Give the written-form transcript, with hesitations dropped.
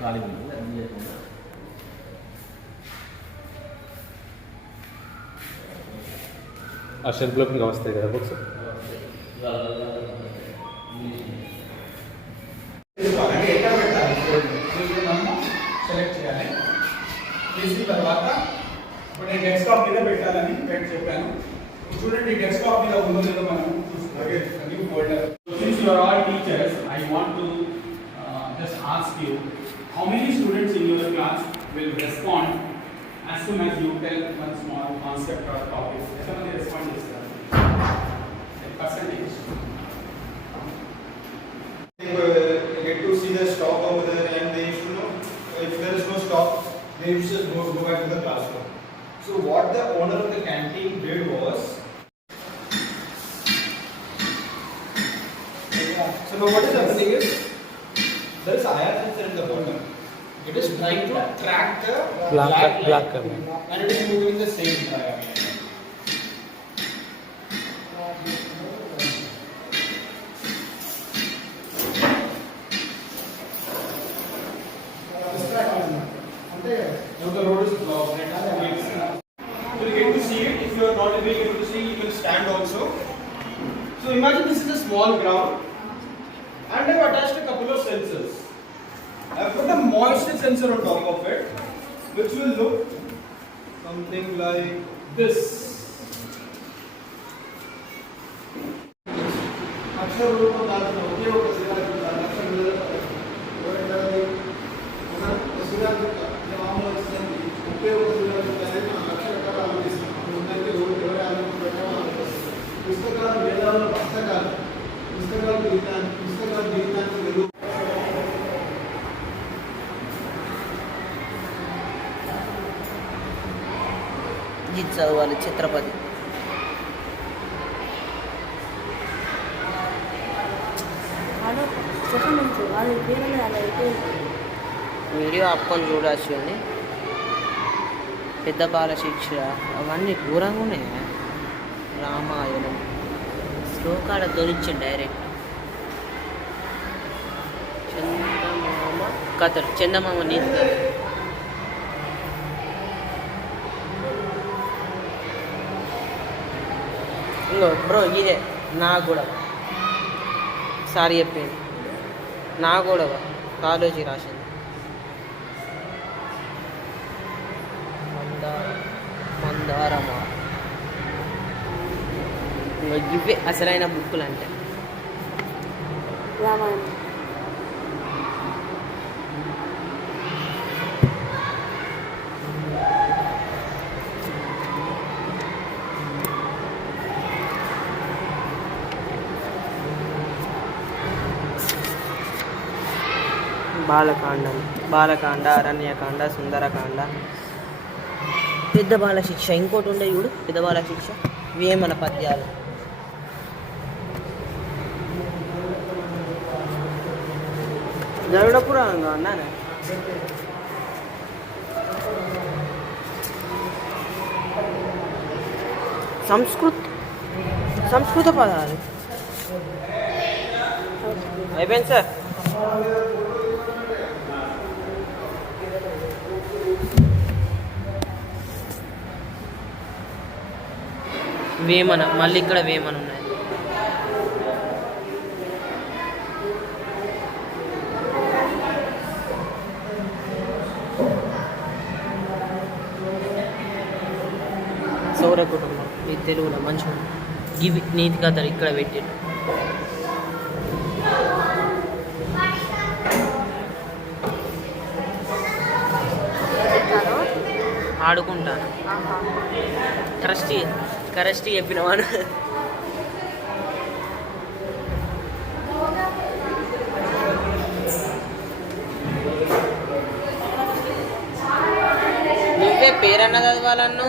ఖాళీ ఉంది అన్ని చేయకుండా ఆ షెల్ఫ్లోకి వస్తాయి కదా బుక్స్. సెలెక్ట్ చేయాలి. చేసిన తర్వాత ఇప్పుడు నేను డెస్క్టాప్ మీద పెట్టాలని చెప్పాను. చూడండి డెస్క్టాప్ మీద ఉందో లేదో మనం చూసుకోవాలి. New folder. Since you are all teachers, I want to just ask you, how many students in your class will respond as soon as you tell one small concept or topic? How many respond chestar? Percentage. They get to see the stock over there, and they used to know if there is no stock, they used to go back to the classroom. So what the owner of the canteen did was, so now what is happening is, there is IR sensor in the bottom. It is trying to track the black and it is moving in the same direction. Now the road is blocked. So you get to see it. If you are not able to see, you can stand also. So imagine this is a small ground. And I have attached a couple of sensors. I have put a moisture sensor on top of it, which will look something like this. ఇది చదవాలి Chhatrapati. Video అప్పని చూడాల్సింది. పెద్ద బాల శిక్ష అవన్నీ ఘోరంగా ఉన్నాయి. రామాయణం శ్లోకాడ దొరికింది direct. చందమామ కథలు, చందమామ నీతి కథ. ఇంకో బ్రో ఇదే నా గొడవ. సారీ చెప్పింది నా గొడవ. కాలేజీ రాసింది. మందారమా ఇవే అసలైన బుక్కులు అంటే. రామాయణం బాలకాండం, బాలకాండ, అరణ్యకాండ, సుందరకాండ, పెద్ద బాల శిక్ష. ఇంకోటి ఉండే చూడు పెద్ద బాల శిక్ష. వేమన పద్యాలు. గరుడ పురాణంగా అన్నానే. సంస్కృత పదాలు అయిపోయింది సార్. వేమన, మళ్ళీ ఇక్కడ వేమన ఉన్నాయి. సౌర కుటుంబం ఇది తెలుగులో మంచిగా ఉంది. ఇవి నీతి కథలు ఇక్కడ పెట్టారు. ఆడుకుంటాను కరెక్ట్ చెప్పినవాడు. నువ్వే పేరన్న చదవాలను.